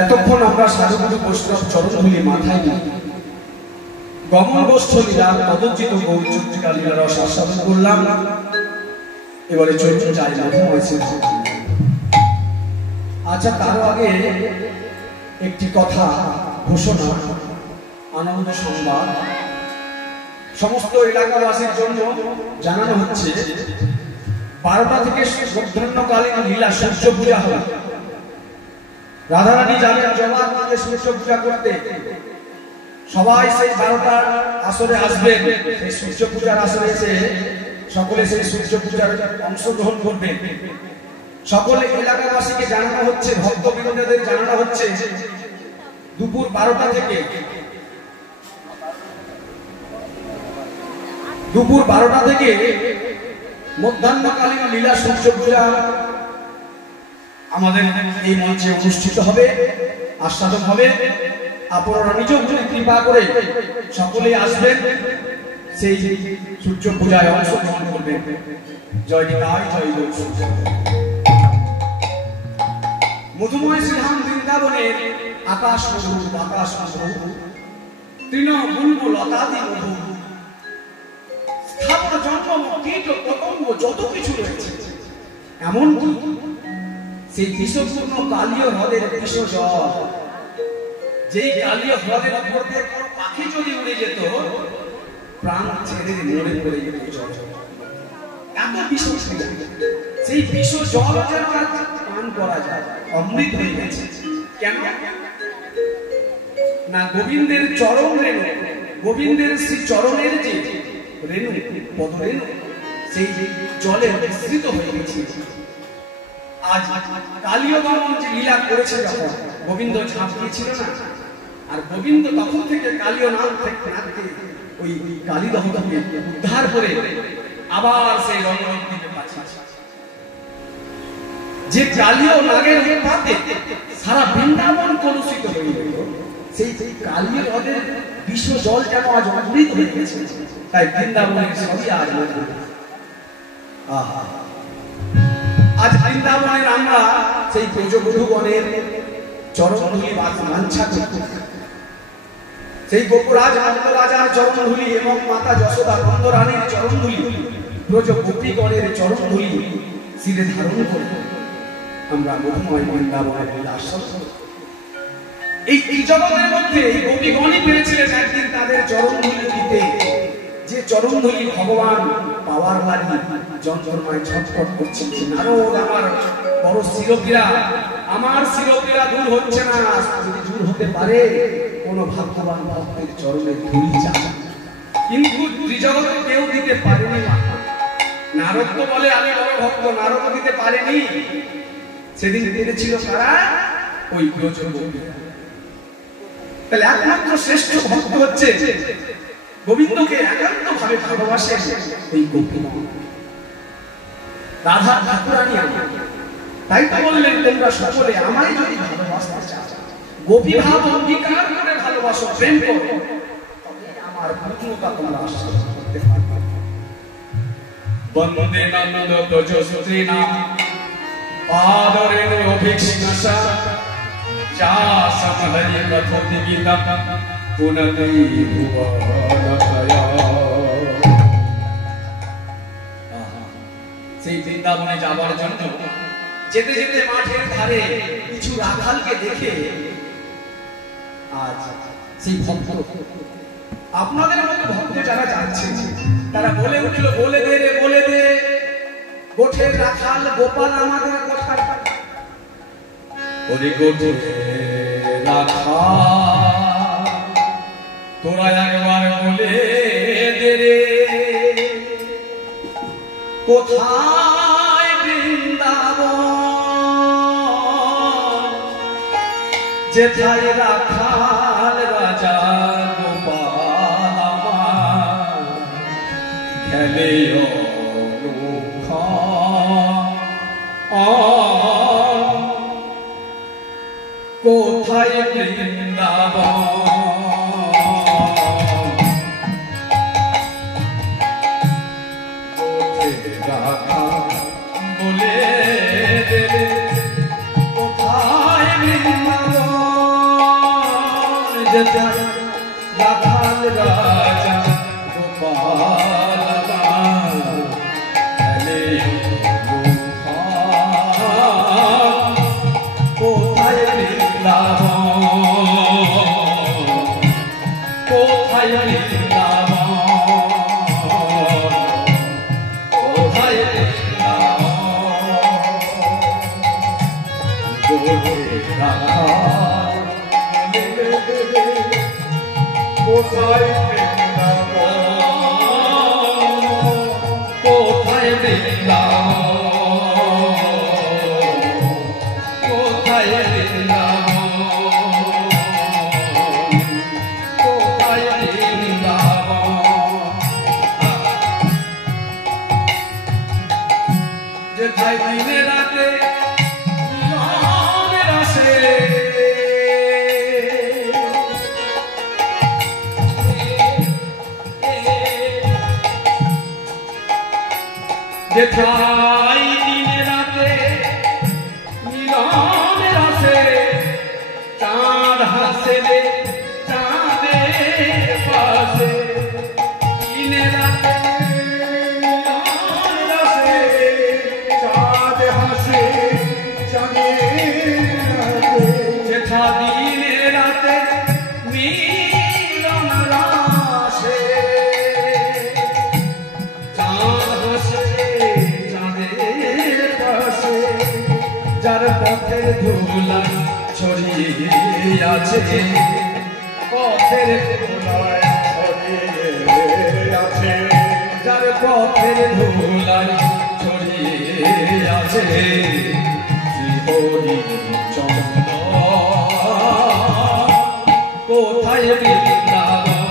এতক্ষণ আমরা সাধুগুরু বৈষ্ণব চরণধূলি মাথায় নিয়ে গমন গোষ্ঠ লীলার পদজ্জিত গৌরচন্দ্রিকা লীলার রস আস্বাদন করলাম। এবারে চৈত্র যাই হয়েছে। আচ্ছা, তার আগে একটি কথা ঘোষণা, আনন্দ সংবাদ সমস্ত এলাকাবাসীর জন্য জানানো হচ্ছে। 12টা থেকে মধ্যাহ্নকালীন লীলা সূর্য পূজা হবে। রাধারানী যাবেন জমার মধ্যে সূর্য পূজা করতে। সবাই সেই 12টার আসরে আসবেন। সেই সূর্য পূজার আসরে এসে সকলে সেই সূর্য পূজার অংশগ্রহণ করবেন। সকলে এলাকাবাসীকে জানানো হচ্ছে, ভক্তবৃন্দদের জানানো হচ্ছে, দুপুর 12টা থেকে মধ্যাহ্নকালীন লীলা সূর্য পূজা আমাদের এই মঞ্চে অনুষ্ঠিত হবে, আস্বাদন হবে। আপনারা নিজ কৃপা করে সকলে আসবেন, সেই সূর্য পূজায় অংশগ্রহণ করবেন। জয় নিতাই, জয় গৌর। মধুময় শ্রীধাম বৃন্দাবনের আকাশ মধু, বাতাস মধু, তৃণ বুলবুল লতাদি মধু, স্থাবর জন্ম কীট পতঙ্গ যত কিছু রয়েছে, এমন সেই বিষপূর্ণ কালীয় হ্রদের বিষ জল, যেই কালীয় হ্রদের উপর দিয়ে কোনো পাখি যদি উড়ে যেত, প্রাণ ছেড়ে মরে পড়ে যেত। এত বিষ, সেই বিষ জল যেন পান করা যায়, অমৃত হয়ে গেছে। কেন না? গোবিন্দের চরণ রেণু, গোবিন্দের শ্রী চরণের যে রেণু, পদরেণু, সেই জলে মিশ্রিত হয়ে গেছে। আজ কালীয় দমন যে লীলা করেছে, যখন গোবিন্দ ঝাঁপ দিয়েছিল না, আর গোবিন্দ তখন থেকে কালীয় নাম থেকে ওই কালীদহকে উদ্ধার করে আবার সেই রঙ্গন দিতে পারছে। যে কালীয় নাগের পাতে সারা বৃন্দাবন কলুষিত হয়ে গেল, সেই কালীয় হ্রদের বিষ জল যেন আজ অমৃত হয়ে গেছে। তাই বৃন্দাবনের সবই আজ আজ বৃন্দাবনের আমরা সেই ব্রজবধূগণের চরণধূলি বাঞ্ছা করতে, সেই গোপরাজ নন্দরাজার চরণধূলি এবং মাতা যশোদা নন্দরানীর চরণধূলি, ব্রজ গোপীগণের চরণধূলি শিরে ধারণ করে আমরা মধুময় বৃন্দাবনের আস্বাদন। এই জগতের মধ্যে এই গোপীগণই পেরেছিলেন একদিন তাদের চরণধূলি দিতে, যে চরণধূলি ভগবান পাওয়ার লাগি যন্ত্রণায় ছটফট করছেন। নারদ, আমার বড় শিরপীড়া, আমার শিরপীড়া দূর হচ্ছে না। যদি দূর হতে পারে, কোন ভাগ্যবান ভক্তের চরণের ধূলি চায়, কিন্তু ত্রিজগতে কেউ দিতে পারেনি। নারদ তো বলে আমি বড় ভক্ত, নারদ দিতে পারেনি। সেদিন পেরেছিল কারা? ওই ব্রজগোপীরা। তাহলে একমাত্র শ্রেষ্ঠ ভক্ত হচ্ছে গোবিন্দকে একান্ত ভাবে ভালোবাসে ওই গোপীগণ, রাধা ঠাকুরানী। তাই তো বললেন, তোমরা সকলে আমায় যদি ভালোবাসতে চাও, গোপী ভাব অঙ্গীকার করে ভালোবাসো, প্রেম করো, তবে আমার পূর্ণতা তোমরা আস্বাদন করতে পারবে। বন্দে নন্দ ব্রজশ্রী নাম পাদরেণু অভিষ্ণসা, যা সমহরি কথতি গীতা পুনতি ভুবনতয়া। সেই বৃন্দাবনে যাবার জন্য যেতে যেতে মাঠের ধারে কিছু রাখালকে দেখে আজ সেই ভক্ত, আপনাদের মতো ভক্ত যারা যাচ্ছে, তারা বলে উঠল, বলে দে রে, বলে দে, গোঠের রাখাল গোপাল আমাদের কথা। ওরে গোঠের রাখাল, তোরা একবার বলে দে রে, কোথায় বৃন্দাবন, যেথায় রাখাল রাজা গোপাল আমার খেলে কোথায় বৃন্দাবন, বলে দেবে কোথায় বৃন্দাবন। যেথায় রাখাল রাজা গোপাল কোথায় বৃন্দাবন কোথায় বৃন্দাবন কোথায় বৃন্দাবন কোথায় কোথায় বৃন্দাবন কোথায় বৃন্দাবন কোথায় বৃন্দাবন যেথায় দিনে রাতে মনের আসে যেথায় দিনে রাতে মিলনের আসে চাঁদ হাসে রে চাঁদের পাশে দিনে রাতে মিলনের আসে চাঁদ হাসে চাঁদের যেথা দিনে রাতে মিলন আসে যার পথের ধুলা ছড়িয়ে আছে পথের ধুলা ছড়িয়ে আছে যার পথের ধুলা ছড়িয়ে আছে শ্রীহরি চন্দ্র কোথায় বৃন্দাবন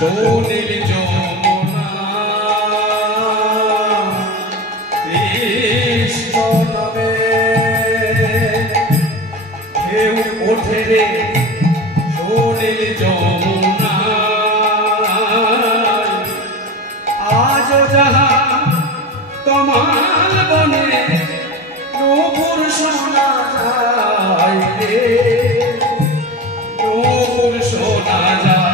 সোনীল যমুনা কৃষ্ণ নামে ঢেউ ওঠে রে সোনীল যমুনা আজ যাহা কমাল বনে নূপুর শোনা যায় রে নূপুর শোনা যায়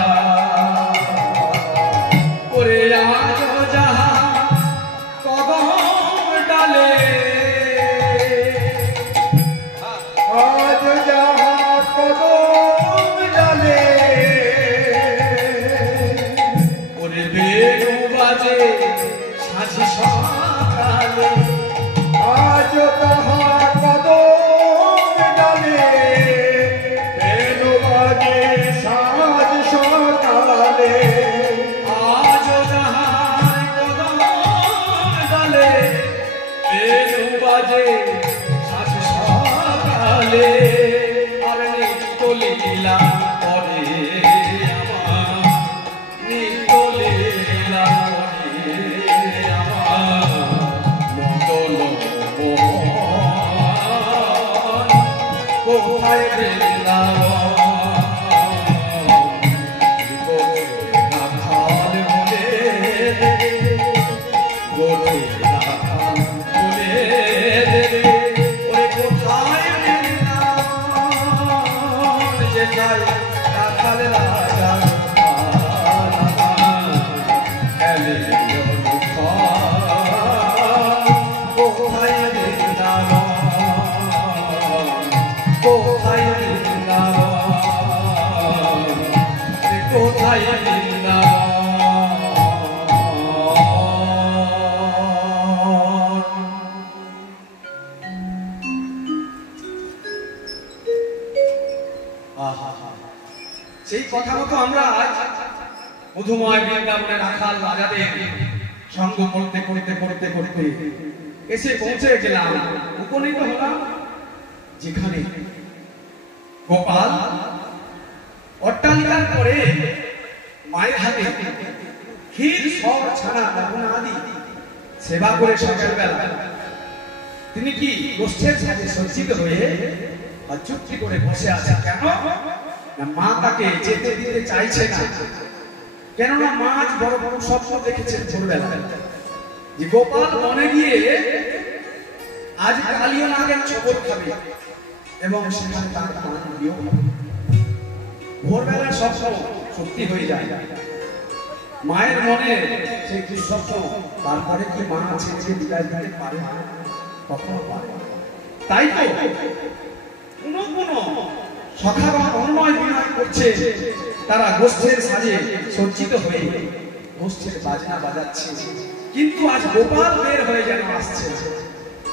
Oh, আহা, সেই কথা মতো আমরা মধুময় বৃন্দাবনে রাখাল রাজাদের সঙ্গ করতে করতে করতে করতে এসে পৌঁছে গেলাম, উপনীত হলাম যেখানে গোপাল অট্টালিকার পরে মায়ের হাতে ক্ষীর সর ছানা নমুনা আদি সেবা করে সকালবেলা তিনি কি গোষ্ঠের সাথে সজ্জিত হয়ে চুক্তি করে বসে আছে। কেন না মা তাকে যেতে দিতে চাইছে না, কেননা মা আজ বড় বড় স্বপ্ন দেখেছেন ছোটবেলা যে গোপাল মনে গিয়ে আজ কালীয় নাগের ছবল খাবে এবং সেখানে তার প্রাণ বিয়োগ হবে। ভোরবেলার স্বপ্ন সত্যি হয়ে যায়, মায়ের মনে সেই দুঃস্বপ্ন তারপরে কি মা ছেলেকে বিদায় দিতে পারে না, কখনো পারে না। তাই তো কোনো কোনো সখাগণ অনুনয় বিনয় করছে, তারা গোষ্ঠের সাজে সজ্জিত হয়ে গোষ্ঠের বাজনা বাজাচ্ছে, কিন্তু আজ গোপাল বের হয়ে যেন আসছে।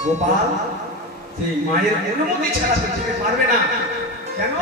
গোপাল সেই মায়ের অনুমতি ছাড়া যেতে পারবে না। কেন